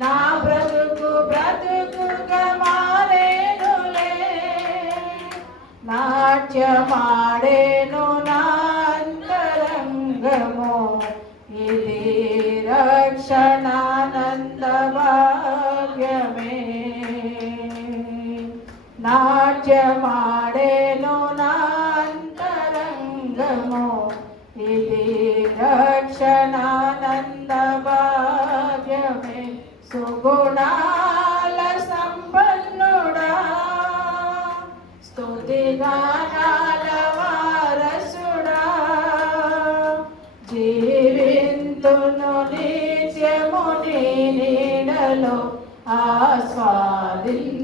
నా బ్రతుకు బ్రతుకుగా మారేనులే, నాట్యమాడేను నా అంతరంగము, ఇది రక్షణానంద భాగ్యమే. నాట్యమాడేను నా అంతరంగము, ఇది రక్షణానంద భాగ్యమే. సుగుణాల సంపన్నుడా, స్తుతిగానాల వారసుడా, జీవింతును నిత్యము నీ నీడలో, ఆస్వాదింతును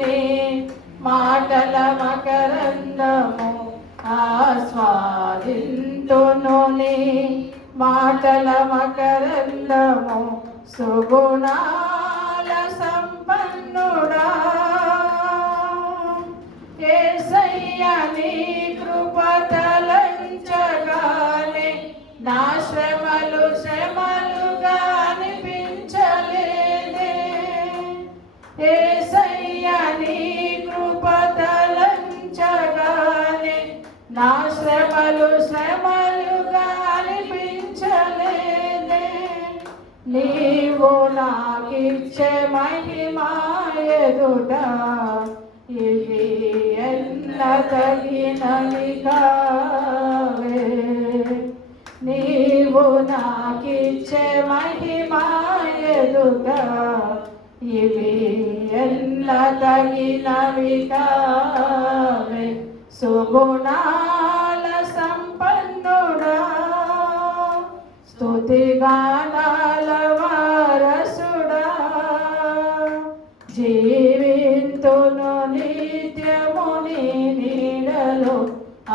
నీ మాటల మకరందము, ఆస్వాదింతును నీ మాటల మకరందము. సుగుణాల సంపన్నుడా, యేసయ్య నీ కృప తలంచగానే నా శ్రమలు శ్రమలుగా అనిపించలేదే. యేసయ్య నీ కృప తలంచగానే నా శ్రమలు శ్రమలుగా అనిపించలేదే. నీవు నాకిచ్చే మహిమా ఎదుట ఇవి ఎన్న తగినవి కావే. నీవు నాకిచ్చే మహిమా ఎదుట ఇవి ఎన్న తగినవి కావే. సుగుణాల సంపన్నుడా, స్తుతిగానాల వారసుడా, జీవింతును నిత్యము నీ నీడలో,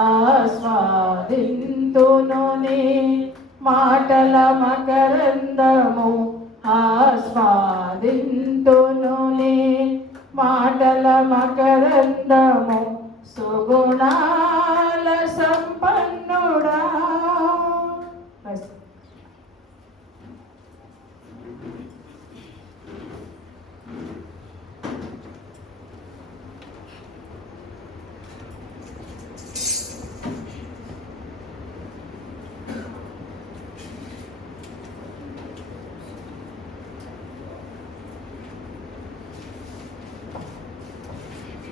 ఆస్వాదింతును నీ మాటల మకరందము, ఆస్వాదింతును నీ మాటల మకరందము. సుగుణాల సంపన్నుడా.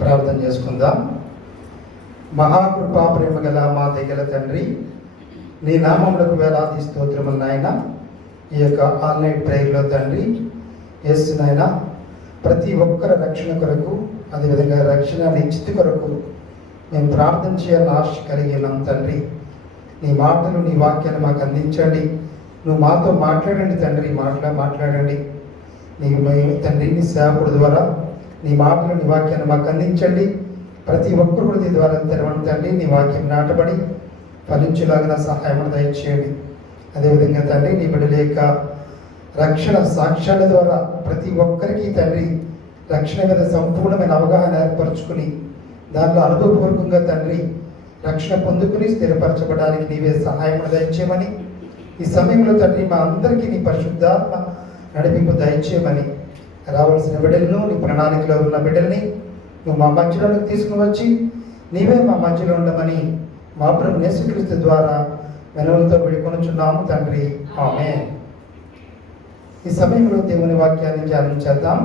ప్రార్థన చేసుకుందాం. మహాకృపా ప్రేమ గల మా దగ్గర తండ్రి, నీ నామములకు వేలాది స్తోత్రములు నాయన. ఈ యొక్క ఆన్లైన్ ప్రేయర్లో తండ్రి యేసు నాయన, ప్రతి ఒక్కరి రక్షణ కొరకు, అదేవిధంగా రక్షణ నిశ్చిత కొరకు మేము ప్రార్థన చేయాలని ఆశ కలిగి ఉన్నాం తండ్రి. నీ మాటలు, నీ వాక్యాన్ని మాకు అందించండి. నువ్వు మాతో మాట్లాడండి తండ్రి, మాట్లాడండి. నీ తండ్రి నీ సేవకుడి ద్వారా నీ మాటలు, నీ వాక్యాన్ని మాకు అందించండి. ప్రతి ఒక్కరు హృదయ ద్వారా తెరవండి తండ్రి. నీ వాక్యం నాటబడి ఫలించేలాగా సహాయం దయచేయండి. అదేవిధంగా తండ్రి నీ బిడ్డల యొక్క రక్షణ సాక్ష్యాల ద్వారా ప్రతి ఒక్కరికి తండ్రి రక్షణ మీద సంపూర్ణమైన అవగాహన ఏర్పరచుకుని దానిలో అనుభవపూర్వకంగా తండ్రి రక్షణ పొందుకుని స్థిరపరచబడానికి నీవే సహాయం దయచేయమని, ఈ సమయంలో తండ్రి మా అందరికీ నీ పరిశుద్ధాత్మ నడిపింపు దయచేయమని, రావాల్సిన బిడ్డలను, నీ ప్రణాళికలో ఉన్న బిడ్డల్ని నువ్వు మా మధ్యలోకి తీసుకుని వచ్చి నీవే మా మధ్యలో ఉండమని మా ప్రభు యేసుక్రీస్తు ద్వారా వెనువలతో వేడుకొనుచున్నాము తండ్రి. ఆమేన్. ఈ సమయంలో దేవుని వాక్యాన్ని ధ్యానం చేద్దాం.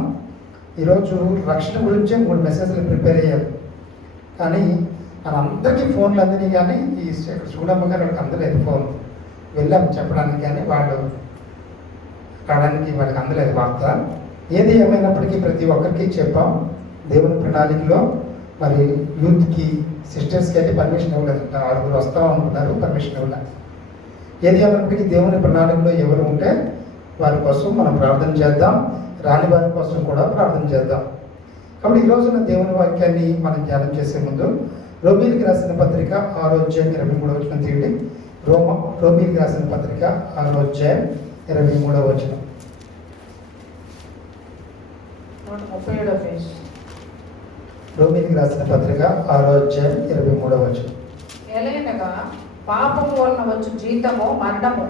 ఈరోజు రక్షణ గురించి 3 మెసేజ్లు ప్రిపేర్ అయ్యారు, కానీ అందరికీ ఫోన్లు అందినాయి, కానీ ఈ చూడమ్మ గారు వాళ్ళకి అందలేదు. ఫోన్ వెళ్ళాము చెప్పడానికి, కానీ వాళ్ళు రావడానికి వాళ్ళకి అందలేదు వార్త. ఏది ఏమైనప్పటికీ ప్రతి ఒక్కరికి చెప్పాం. దేవుని ప్రణాళికలో మరి యూత్కి, సిస్టర్స్కి అయితే పర్మిషన్ ఇవ్వలేదు. 6 వస్తాం అనుకున్నారు, పర్మిషన్ ఇవ్వలేదు. ఏది ఏమైనప్పటికీ దేవుని ప్రణాళికలో ఎవరు ఉంటే వారి కోసం మనం ప్రార్థన చేద్దాం, రాని వారి కోసం కూడా ప్రార్థన చేద్దాం. కాబట్టి ఈ రోజున దేవుని వాక్యాన్ని మనం ధ్యానం చేసే ముందు రోమీయులకు రాసిన పత్రిక 6వ అధ్యాయం 23వ వచనం తీయండి. రోమీయులకు రాసిన పత్రిక 6వ అధ్యాయం 23వ వచనం. 137వ పేజ్. రోమీయులకు రాసిన పత్రిక 6వ అధ్యాయం 23వ వచనం. ఎలయనగా పాపము వలన వచ్చు జీతము మరణము,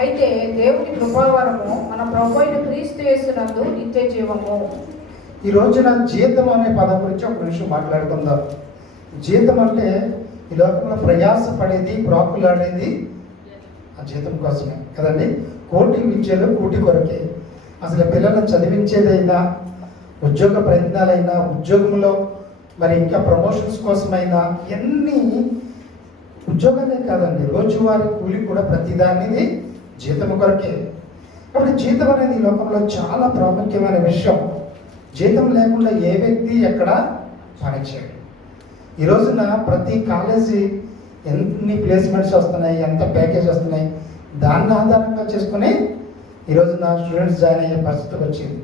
అయితే దేవుని కృపావరము మన ప్రభువైన క్రీస్తు యేసునందు నిత్య జీవము. ఈ రోజున జీతం అనే పదం గురించి ఒక నిమిషం మాట్లాడుకుందాం. జీతం అంటే ఈ లోకంలో ప్రయాస పడేది, ప్రాకులాడేది ఆ జీతం కోసమే కదండి. కోటి విద్యలు కూటి కొరకే. అసలు పిల్లలను చదివించేదైనా, ఉద్యోగ ప్రయత్నాలైనా, ఉద్యోగంలో మరి ఇంకా ప్రమోషన్స్ కోసమైనా ఎన్ని ఉద్యోగాలే కాదండి, రోజువారీ కూలి కూడా ప్రతిదానిది జీతం కొరకే. కాబట్టి జీతం అనేది ఈ లోకంలో చాలా ప్రాముఖ్యమైన విషయం. జీతం లేకుండా ఏ వ్యక్తి ఎక్కడ పనిచేయడు. ఈ రోజున ప్రతి కాలేజీ ఎన్ని ప్లేస్మెంట్స్ వస్తున్నాయి, ఎంత ప్యాకేజ్ వస్తున్నాయి, దాన్ని ఆధారంగా చేసుకుని ఈ రోజున స్టూడెంట్స్ జాయిన్ అయ్యే పరిస్థితి వచ్చింది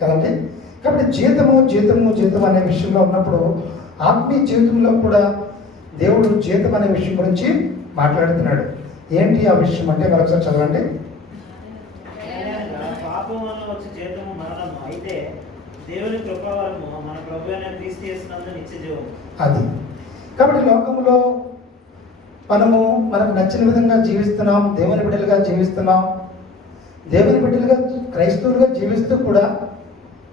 కదండి. కాబట్టి జీతం అనే విషయంలో ఉన్నప్పుడు ఆత్మీయ జీవితంలో కూడా దేవుడు జీతం అనే విషయం గురించి మాట్లాడుతున్నాడు. ఏంటి ఆ విషయం అంటే మరొకసారి చదవండి. పాపం వల్ల వచ్చే జీతము మరణము, అయితే దేవుని కృపావరము మన ప్రభువైన క్రీస్తు యేసునందు నిత్య జీవము. అది కాబట్టి లోకంలో మనకు నచ్చిన విధంగా జీవిస్తున్నాం, దేవుని బిడ్డలుగా జీవిస్తున్నాం, దేవుని బిడ్డలుగా క్రైస్తవులుగా జీవిస్తూ కూడా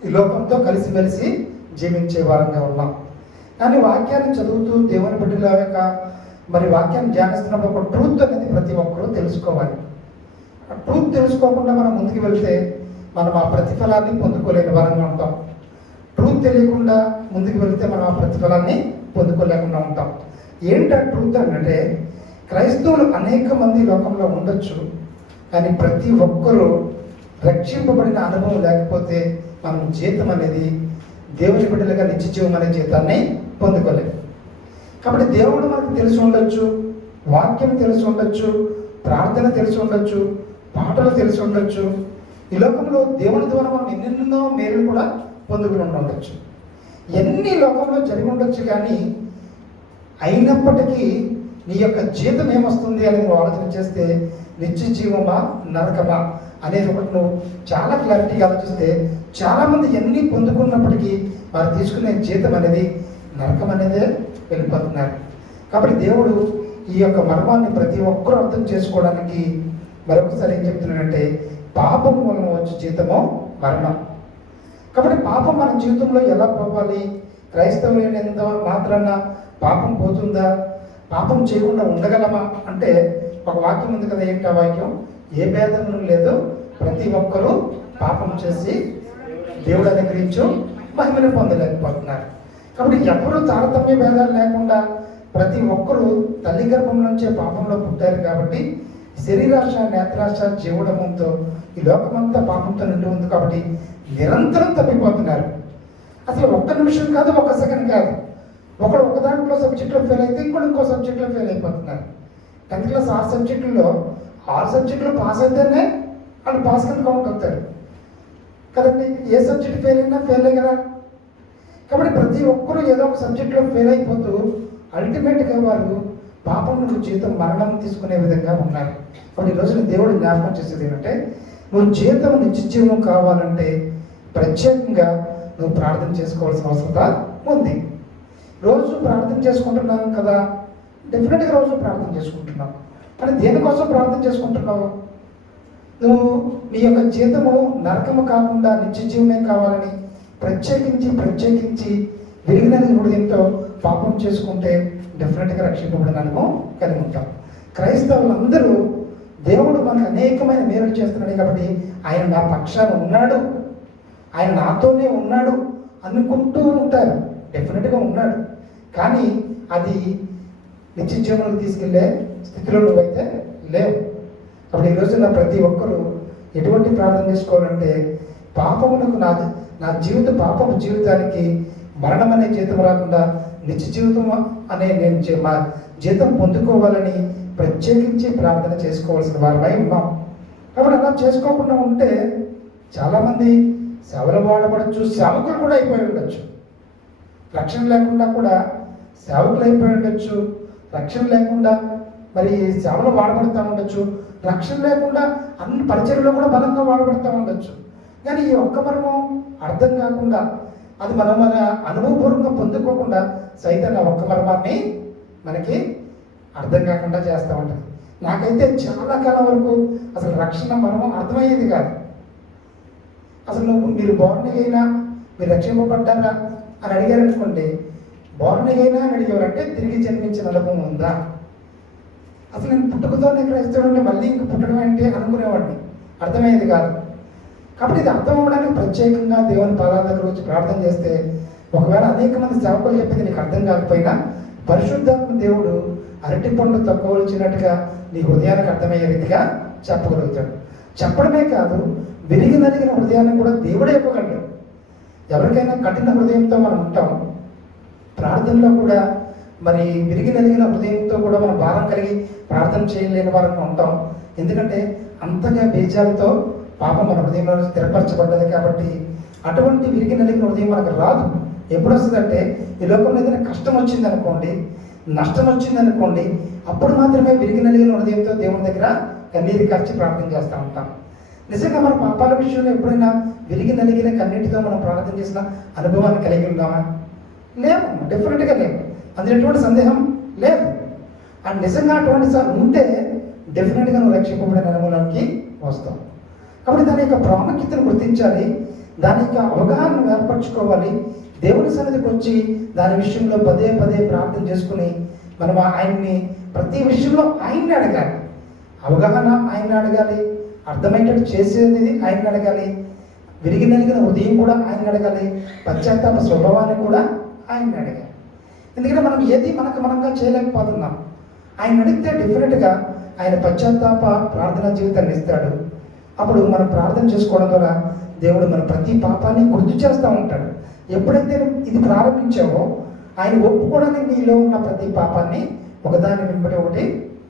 ఈ లోకంతో కలిసిమెలిసి జీవించే వారంగా ఉన్నాం. కానీ వాక్యాన్ని చదువుతూ దేవుని బిడ్డల యొక్క మరి వాక్యాన్ని ధ్యానిస్తున్నప్పుడు ఒక ట్రూత్ అనేది ప్రతి ఒక్కరూ తెలుసుకోవాలి. ఆ ట్రూత్ తెలుసుకోకుండా మనం ముందుకు వెళ్తే మనం ఆ ప్రతిఫలాన్ని పొందుకోలేని వారంగా ఉంటాం. ట్రూత్ తెలియకుండా ముందుకు వెళ్తే మనం ఆ ప్రతిఫలాన్ని పొందుకోలేకుండా ఉంటాం. ఏంటి ఆ ట్రూత్ అంటే, క్రైస్తవులు అనేక మంది లోకంలో ఉండొచ్చు, కానీ ప్రతి ఒక్కరూ రక్షింపబడిన అనుభవం లేకపోతే మనం జీతం అనేది దేవుని బిడ్డలుగా నిత్య జీవం అనే జీతాన్ని పొందుకోలేము. కాబట్టి దేవుడు మనకు తెలిసి ఉండొచ్చు, వాక్యం తెలిసి ఉండొచ్చు, ప్రార్థన తెలిసి ఉండొచ్చు, పాటలు తెలిసి ఉండొచ్చు. ఈ లోకంలో దేవుని ద్వారా మనం ఎన్నెన్నో మేలు కూడా పొందుకుని ఉండొచ్చు, ఎన్ని లోకంలో జరిగి ఉండొచ్చు. కానీ అయినప్పటికీ నీ యొక్క జీతం ఏమొస్తుంది అని నువ్వు ఆలోచన చేస్తే నిత్య జీవమా నరకమా అనేది ఒకటి నువ్వు చాలా క్లారిటీగా ఆలోచిస్తే, చాలామంది ఎన్ని పొందుకున్నప్పటికీ వారు తీసుకునే జీతం అనేది నరకం అనేదే వెళ్ళిపోతున్నారు. కాబట్టి దేవుడు ఈ యొక్క మర్మాన్ని ప్రతి ఒక్కరూ అర్థం చేసుకోవడానికి మరొకసారి ఏం చెప్తున్నాడంటే, పాపం వలన వచ్చే జీతము మరణం. కాబట్టి పాపం మన జీవితంలో ఎలా పోవాలి? క్రైస్తవులైనంత మాత్రాన పాపం పోతుందా? పాపం చేయకుండా ఉండగలమా అంటే ఒక వాక్యం ఉంది కదా. ఏంటి ఆ వాక్యం? ఏ భేదము లేదు, ప్రతి ఒక్కరూ పాపం చేసి దేవుడు అనుగ్రహించు మహిమను పొందలేకపోతున్నారు. కాబట్టి ఎవరు తారతమ్య భేదాలు లేకుండా ప్రతి ఒక్కరూ తల్లి గర్భం నుంచే పాపంలో పుట్టారు. కాబట్టి శరీరాశ, నేత్రాశ, జీవడమంతో ఈ లోకమంతా పాపంతో నిండి ఉంది. కాబట్టి నిరంతరం తప్పిపోతున్నారు. అసలు ఒక్క నిమిషం కాదు, ఒక్క సెకండ్ కాదు. ఒకడు ఒక దాంట్లో సబ్జెక్టులో ఫెయిల్ అయితే ఇంకో సబ్జెక్టులో ఫెయిల్ అయిపోతున్నారు. 10th క్లాస్ 6 సబ్జెక్టుల్లో 6 సబ్జెక్టులు పాస్ అయితేనే వాళ్ళు పాస్ కింద కౌంట్ అవుతారు కదండి. ఏ సబ్జెక్ట్ ఫెయిల్ అయినా ఫెయిల్ కదా. కాబట్టి ప్రతి ఒక్కరూ ఏదో ఒక సబ్జెక్టులో ఫెయిల్ అయిపోతూ అల్టిమేట్గా వారు పాపం నుండి జీతం మరణం తీసుకునే విధంగా ఉన్నారు. కాబట్టి ఈరోజు దేవుడు జ్ఞాపకం చేసేది ఏంటంటే, నువ్వు జీతం నిత్య జీవం కావాలంటే ప్రత్యేకంగా నువ్వు ప్రార్థన చేసుకోవాల్సిన అవసరం ఉంది. రోజు ప్రార్థన చేసుకుంటున్నాను కదా, డెఫినెట్గా రోజు ప్రార్థన చేసుకుంటున్నావు. కానీ దేనికోసం ప్రార్థన చేసుకుంటున్నావు? నువ్వు నీ యొక్క జీతము నరకము కాకుండా నిత్య జీవమే కావాలని ప్రత్యేకించి విరిగిన హృదయంతో పాపం చేసుకుంటే డెఫినెట్గా రక్షింపబడిన అనుభవం కలిగి ఉంటాం. క్రైస్తవులందరూ దేవుడు మనకు అనేకమైన మేలు చేస్తున్నాడు కాబట్టి ఆయన నా పక్షాన ఉన్నాడు, ఆయన నాతోనే ఉన్నాడు అనుకుంటూ ఉంటారు. డెఫినెట్గా ఉన్నాడు, కానీ అది నిత్య జీవనంలో తీసుకెళ్లే స్థితిలో నువ్వైతే లేవు. అప్పుడు ఈరోజు ప్రతి ఒక్కరూ ఎటువంటి ప్రార్థన చేసుకోవాలంటే, పాపమునకు నా పాపము జీవితానికి మరణం అనే జీతం రాకుండా నిత్య జీవితం అనే నేను మా జీతం పొందుకోవాలని ప్రత్యేకించి ప్రార్థన చేసుకోవాల్సిన వారమై ఉన్నాం. కాబట్టి అలా చేసుకోకుండా ఉంటే చాలామంది సేవలు వాడబడచ్చు, సేవకులు కూడా అయిపోయి ఉండొచ్చు. రక్షణ లేకుండా కూడా సేవకులు అయిపోయి ఉండొచ్చు, రక్షణ లేకుండా మరి సేవలు వాడబడుతూ ఉండొచ్చు, రక్షణ లేకుండా అన్ని పరిచర్యలో కూడా బలంగా వాడబడుతూ ఉండొచ్చు. కానీ ఈ ఒక్క మర్మం అర్థం కాకుండా, అది మన అనుభవపూర్వకంగా పొందుకోకుండా సైతం ఆ ఒక్క మర్మాన్ని మనకి అర్థం కాకుండా చేస్తూ ఉంటుంది. నాకైతే చాలా కాలం వరకు అసలు రక్షణ మర్మం అర్థమయ్యేది కాదు. అసలు మీరు బోర్న్ అయినా మీరు రక్షింపబడ్డారా అని అడిగారు అనుకోండి, బోర్న్ అయినా అని అడిగేవారంటే తిరిగి జన్మించిన అనుభవం ఉందా, అసలు నేను పుట్టుకతోనే క్రైస్తవుడు మళ్ళీ ఇంక పుట్టడం అంటే అనుకునేవాడిని, అర్థమయ్యేది కాదు. కాబట్టి ఇది అర్థం అవ్వడానికి ప్రత్యేకంగా దేవుని పాదాల దగ్గర వచ్చి ప్రార్థన చేస్తే, ఒకవేళ అనేక మంది సేవకులు చెప్పింది నీకు అర్థం కాకపోయినా పరిశుద్ధాత్మ దేవుడు అరటి పండు తక్కువచ్చినట్టుగా నీ హృదయానికి అర్థమయ్యే రీతిగా చెప్పగలుగుతాడు. చెప్పడమే కాదు, విరిగి నలిగిన హృదయాన్ని కూడా దేవుడే ఇవ్వగలడు. ఎవరికైనా కఠిన హృదయంతో మనం ఉంటాం, ప్రార్థనలో కూడా మరి విరిగి నలిగిన హృదయంతో కూడా మనం భారం కలిగి ప్రార్థన చేయలేని వారికి ఉంటాం. ఎందుకంటే అంతగా బీజాలతో పాపం మన హృదయంలో స్థిరపరచబడ్డది. కాబట్టి అటువంటి విరిగి నలిగిన హృదయం మనకు రాదు. ఎప్పుడు వస్తుందంటే ఈ లోకంలో ఏదైనా కష్టం వచ్చింది అనుకోండి, నష్టం వచ్చింది అనుకోండి, అప్పుడు మాత్రమే విరిగి నలిగిన హృదయంతో దేవుని దగ్గర కన్నీరు కార్చి ప్రార్థన చేస్తూ ఉంటాం. నిజంగా మన పాపాల విషయంలో ఎప్పుడైనా విరిగి నలిగిన కన్నీటితో మనం ప్రార్థన చేసిన అనుభవాన్ని కలిగి ఉన్నామా? లేవు, డెఫినెట్గా లేవు. అందులో ఎటువంటి సందేహం లేదు. అండ్ నిజంగా అటువంటి సార్ ఉంటే డెఫినెట్గా నువ్వు రక్షింపబడిన అనుభవానికి వస్తావు. కాబట్టి దాని యొక్క ప్రాముఖ్యతను గుర్తించాలి, దాని యొక్క అవగాహనను ఏర్పరచుకోవాలి. దేవుని సన్నిధికి వచ్చి దాని విషయంలో పదే పదే ప్రార్థన చేసుకుని మనం ఆయన్ని ప్రతి విషయంలో ఆయన్ని అడగాలి. అవగాహన ఆయన్ని అడగాలి, అర్థమయ్యేటట్టు చేసేది ఆయన్ని అడగాలి, విరిగి నలిగిన హృదయం కూడా ఆయన్ని అడగాలి, పశ్చాత్తాప స్వభావాన్ని కూడా ఆయన్ని అడగాలి. ఎందుకంటే మనం ఏది మనంగా చేయలేకపోతున్నాం. ఆయన అడిగితే డెఫినెట్గా ఆయన పశ్చాత్తాప ప్రార్థనా జీవితాన్ని ఇస్తాడు. అప్పుడు మనం ప్రార్థన చేసుకోవడం ద్వారా దేవుడు మన ప్రతి పాపాన్ని గుర్తు చేస్తూ ఉంటాడు. ఎప్పుడైతే ఇది ప్రారంభించావో ఆయన ఒప్పుకోవడానికి నీలో ఉన్న ప్రతి పాపాన్ని ఒకదాని వెంబడి ఒకటి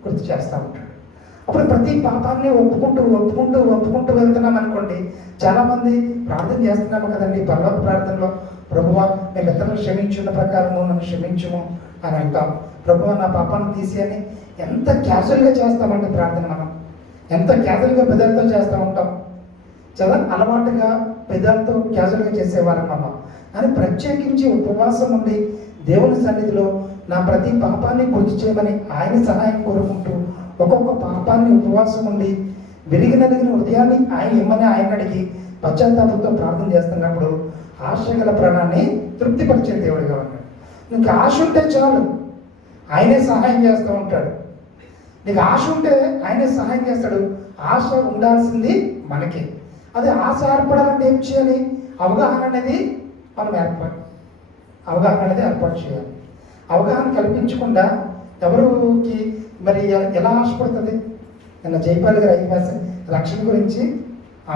గుర్తు చేస్తూ ఉంటాడు. అప్పుడు ప్రతి పాపాన్ని ఒప్పుకుంటూ వెళ్తున్నాం అనుకోండి. చాలామంది ప్రార్థన చేస్తున్నాము కదండి, పరలోక ప్రార్థనలో ప్రభువా మేము ఇతరులను క్షమించున్న ప్రకారము నన్ను క్షమించుము అని అంటాం. ప్రభువా నా పాపాన్ని తీసి అని ఎంత క్యాజువల్గా చేస్తామండి ప్రార్థన. మనం ఎంత క్యాజువల్గా పెదాలతో చేస్తూ ఉంటాం, చాలా అలవాటుగా పెదాలతో క్యాజువల్గా చేసేవాళ్ళం మనం. అని ప్రత్యేకించి ఉపవాసం ఉండి దేవుని సన్నిధిలో నా ప్రతి పాపాన్ని గుర్తు చేయమని ఆయన సహాయం కోరుకుంటూ ఒక్కొక్క పాపాన్ని ఉపవాసం ఉండి విరిగి నలిగిన హృదయాన్ని ఆయన ఇమ్మని ఆయన అడిగి పశ్చాత్తాపంతో ప్రార్థన చేస్తున్నప్పుడు ఆశ గల ప్రాణాన్ని తృప్తిపరిచే దేవుడిగా ఉన్నాడు. నీకు ఆశ ఉంటే చాలు, ఆయనే సహాయం చేస్తూ ఉంటాడు. నీకు ఆశ ఉంటే ఆయనే సహాయం చేస్తాడు. ఆశ ఉండాల్సింది మనకి. అదే ఆశ ఏర్పడాలంటే ఏం చేయాలి? అవగాహన అనేది మనం ఏర్పాటు చేయాలి. అవగాహన కల్పించకుండా ఎవరికి మరి ఎలా ఆశపడుతుంది? నిన్న జైపాల్ గారు 5 మాసం రక్షణ గురించి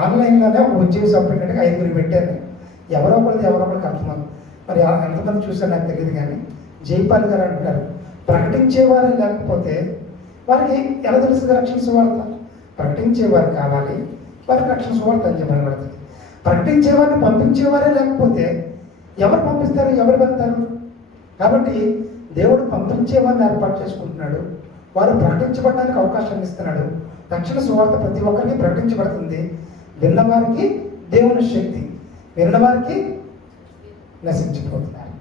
ఆన్లైన్లోనే ఒక ఉద్యోగ సపరేట్గా 5 పెట్టారు. ఎవరో ఒకరికి అర్థమవుతుంది. మరి ఎంతమంది చూసారు నాకు తెలియదు, కానీ జైపాల్ గారు అంటున్నారు, ప్రకటించేవారే లేకపోతే వారికి ఎలా తెలుస్తుంది రక్షణ సువార్త? ప్రకటించేవారు కావాలి, వారికి రక్షణ సువార్త అని చెప్పబడుతుంది. ప్రకటించేవారిని పంపించేవారే లేకపోతే ఎవరు పంపిస్తారు, ఎవరు వెళ్తారు? కాబట్టి దేవుడు పంపించేవారిని ఏర్పాటు చేసుకుంటున్నాడు, వారు ప్రకటించబడడానికి అవకాశాన్ని ఇస్తున్నాడు. రక్షణ సువార్త ప్రతి ఒక్కరికి ప్రకటించబడుతుంది. విన్నవారికి దేవుని శక్తి, విన్నవారికి నశించిపోతున్నారు.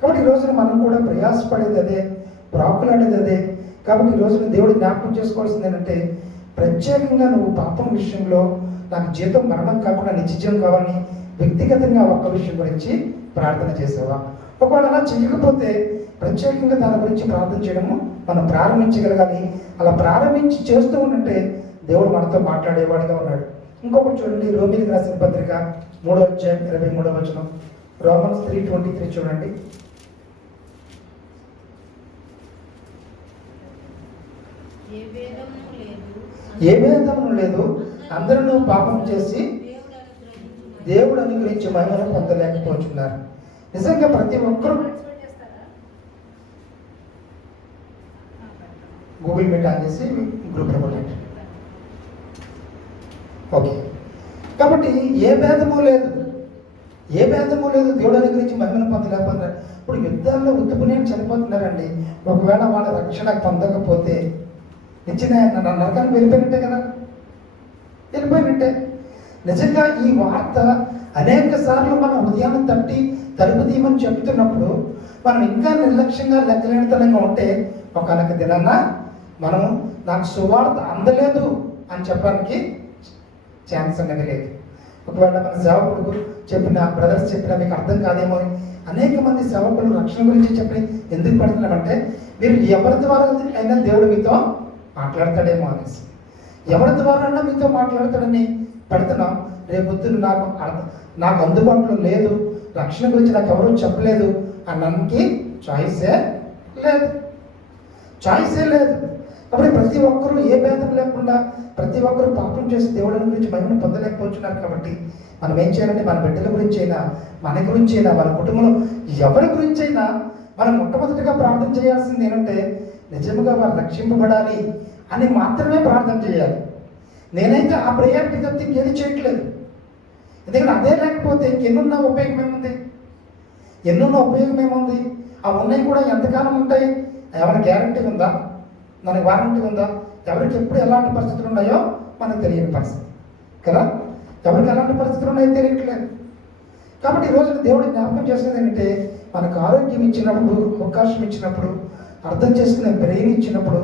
కాబట్టి ఈ రోజున మనం కూడా ప్రయాసపడేది అదే, ప్రాకులాడేది అదే. కాబట్టి ఈ రోజున దేవుడు జ్ఞాపకం చేసుకోవాల్సింది ఏంటంటే, ప్రత్యేకంగా నువ్వు పాపం విషయంలో నాకు జీతం మరణం కాకుండా నిత్యజీవం కావాలని వ్యక్తిగతంగా ఒక్క విషయం గురించి ప్రార్థన చేసావా? ఒకవేళ అలా చేయకపోతే ప్రత్యేకంగా దాని గురించి ప్రార్థన చేయడము మనం ప్రారంభించగలగాలి. అలా ప్రారంభించి చేస్తూ ఉంటే దేవుడు మనతో మాట్లాడేవాడిగా ఉన్నాడు. ఇంకొకటి చూడండి, రోమీయులకు రాసిన పత్రిక 3వ అధ్యాయం 23వ వచనం, రోమన్స్ 3:23 చూడండి. ఏ భేదము లేదు, అందరూ పాపం చేసి దేవుడు అనుగ్రహించి మహిమను పొందలేకపోతున్నారు. నిజంగా ప్రతి ఒక్కరూ గూగుల్ మీట్ ఆన్ చేసి గ్రూప్లో పెట్టండి. ఓకే, కాబట్టి ఏ భేదము లేదు, దేవుడు అనుగ్రహించి మహిమను పొందలేకపోతున్నారు. ఇప్పుడు యుద్ధాల్లో ఉత్తుకునే చనిపోతున్నారండి. ఒకవేళ వాళ్ళ రక్షణ పొందకపోతే నిచ్చిన నరకానికి వెళ్ళిపోయినట్టే కదా, వెళ్ళిపోయినట్టే. నిజంగా ఈ వార్త అనేక సార్లు మన హృదయాన్ని తట్టి తలుపు తీయమని చెప్తున్నప్పుడు మనం ఇంకా నిర్లక్ష్యంగా లెక్కలేనితనంగా ఉంటే ఒకనొక దినాన మనము నాకు సువార్త అందలేదు అని చెప్పడానికి ఛాన్స్ అనేది లేదు. ఒకవేళ మన సేవకుడు చెప్పిన, బ్రదర్స్ చెప్పినా మీకు అర్థం కాదేమో అని అనేక మంది సేవకులు రక్షణ గురించి చెప్పి ఎందుకు పెడుతున్నామంటే, మీరు ఎవరి ద్వారా అయినా దేవుడు మీతో మాట్లాడతాడేమో అనేసి, ఎవరి ద్వారా మీతో మాట్లాడతాడని పెడుతున్నాం. రేపొద్దున నాకు అందుబాటులో లేదు, రక్షణ గురించి నాకు ఎవరూ చెప్పలేదు అన్నకి చాయిసే లేదు. కాబట్టి ప్రతి ఒక్కరూ ఏ భేదం లేకుండా ప్రతి ఒక్కరూ పాపం చేసి దేవుడి గురించి మహిమను పొందలేకపోతున్నారు. కాబట్టి మనం ఏం చేయాలంటే, మన బిడ్డల గురించి అయినా, మన గురించి అయినా, మన కుటుంబంలో ఎవరి గురించి అయినా మనం మొట్టమొదటిగా ప్రార్థన చేయాల్సింది ఏంటంటే, నిజంగా వారు రక్షింపబడాలి అని మాత్రమే ప్రార్థన చేయాలి. నేనైతే ఆ ప్రయారిటీ తప్పితే ఇంకేది చేయట్లేదు. ఎందుకంటే అదే లేకపోతే ఇంకెన్నున్న ఉపయోగం ఏముంది? ఆ ఉన్నాయి కూడా ఎంతకాలం ఉంటాయి? ఏమైనా గ్యారంటీ ఉందా? మనకి వారంటీ ఉందా? ఎవరికి ఎప్పుడు ఎలాంటి పరిస్థితులు ఉన్నాయో మనకు తెలియని పరిస్థితి కదా. ఎవరికి ఎలాంటి పరిస్థితులు ఉన్నాయో తెలియట్లేదు. కాబట్టి ఈరోజు దేవుడు జ్ఞాపకం చేసేది ఏంటంటే, మనకు ఆరోగ్యం ఇచ్చినప్పుడు, అవకాశం ఇచ్చినప్పుడు, అర్థం చేసుకునే బ్రెయిన్ ఇచ్చినప్పుడు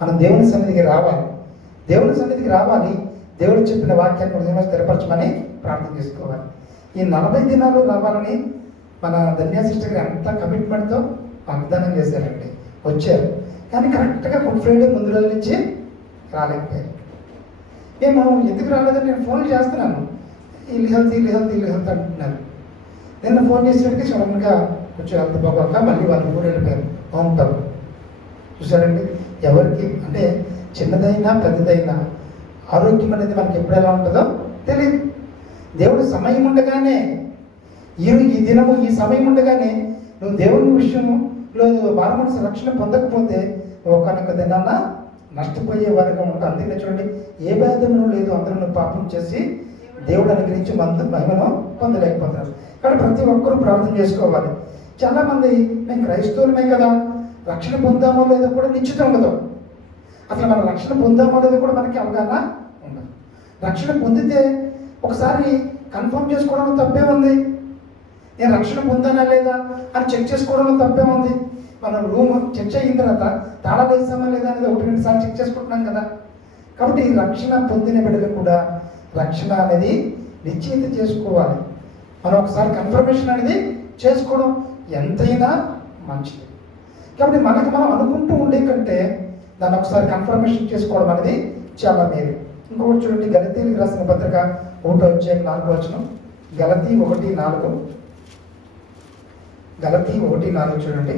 మనం దేవుని సన్నిధికి రావాలి. దేవుడు చెప్పిన వాక్యాన్ని హృదయంలో స్థిరపరచమని ప్రార్థన చేసుకోవాలి. ఈ 40 దినాలు రావాలని మన ధన్య సిస్టర్ గారు అంత కమిట్మెంట్తో వాగ్దానం చేశారండి. వచ్చారు, కానీ కరెక్ట్గా గుడ్ ఫ్రైడే ముందు రోజు నుంచి రాలేకపోయారు. మేము ఎందుకు రాలేదని నేను ఫోన్ చేస్తున్నాను, వీళ్ళు హెల్త్ అంటున్నారు. నిన్న ఫోన్ చేసేటికి సడన్గా కొంచెం హెల్త్ బాగోక మళ్ళీ వాళ్ళు ఊరు వెళ్ళిపోయారు. ఉంటారు. చూసారండి, ఎవరికి అంటే చిన్నదైనా పెద్దదైనా ఆరోగ్యం అనేది మనకి ఎప్పుడు ఎలా ఉంటుందో తెలియదు. దేవుడు సమయం ఉండగానే, ఈ దినము ఈ సమయం ఉండగానే నువ్వు దేవుని విషయంలో మారుమనసు రక్షణ పొందకపోతే ఒకనొక దినాన్న నష్టపోయే వారిగా ఉంటావు. అందుకనే చూడండి, ఏ భేదమును లేదు, అందరూ పాపం చేసి దేవుడు అనుగ్రహించి మహిమను పొందలేకపోతున్నారు. కాబట్టి ప్రతి ఒక్కరూ ప్రార్థన చేసుకోవాలి. చాలామంది మేము క్రైస్తవులమే కదా, రక్షణ పొందామో లేదో కూడా నిశ్చితం ఉండదు. అసలు మనం రక్షణ పొందామో లేదో కూడా మనకి అవగాహన ఉండదు. రక్షణ పొందితే ఒకసారి కన్ఫర్మ్ చేసుకోవడంలో తప్పే ఉంది. నేను రక్షణ పొందానా లేదా అని చెక్ చేసుకోవడంలో తప్పే ఉంది. మనం రూమ్ చెక్ అయిన తర్వాత తాళాలు వేసామా లేదా అనేది 1-2 సార్లు చెక్ చేసుకుంటున్నాం కదా. కాబట్టి రక్షణ పొందిన బిడ్డలు కూడా రక్షణ అనేది నిశ్చయిత చేసుకోవాలి. మనం ఒకసారి కన్ఫర్మేషన్ అనేది చేసుకోవడం ఎంతైనా మంచిది. కాబట్టి మనకు మనం అనుకుంటూ ఉండే కంటే దాన్ని ఒకసారి కన్ఫర్మేషన్ చేసుకోవడం అనేది చాలా మేలు. ఇంకొకటి చూడండి, గలతీయులకు రాసిన పత్రిక 1:4 గలతీ 1:4 చూడండి.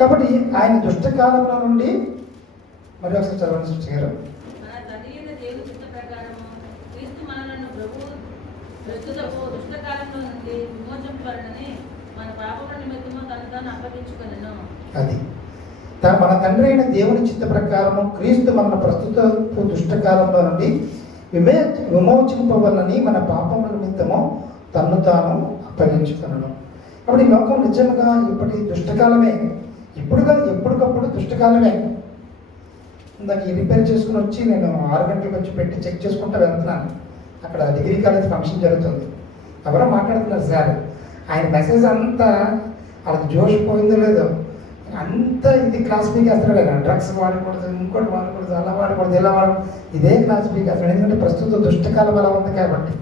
కాబట్టి ఆయన దుష్టకాలంలో నుండి మరి ఒకసారి చదవండి సిస్టర్ గారు. అది మన తండ్రి అయిన దేవుని చిత్త ప్రకారము క్రీస్తు మన ప్రస్తుత దుష్టకాలంలో నుండి విమోచింపవలని మన పాపముల నిమిత్తము తన్ను తాను అప్పగించుకున్నాను. కాబట్టి ఈ లోకం నిజంగా ఇప్పటి దుష్టకాలమే, ఇప్పుడు కాదు ఎప్పటికప్పుడు దుష్టకాలమే. ఇందాక ఈ రిపేర్ చేసుకుని వచ్చి నేను 6 గంటలకు వచ్చి పెట్టి చెక్ చేసుకుంటూ వెళ్తున్నాను. అక్కడ డిగ్రీ కాలేజ్ ఫంక్షన్ జరుగుతుంది. ఎవరో మాట్లాడుతున్నారు సార్, ఆయన మెసేజ్ అంతా వాళ్ళకి జోష్ పోయిందో లేదో అంతా ఇది క్లాస్ పీకేస్తాడు. ఆయన డ్రగ్స్ వాడకూడదు, ఇంకోటి వాడకూడదు, అలా వాడకూడదు, ఇలా వాడకూడదు, ఇదే క్లాస్ పీకేస్తాడు. ఎందుకంటే ప్రస్తుత దుష్టకాలం అలా ఉంది కాబట్టి.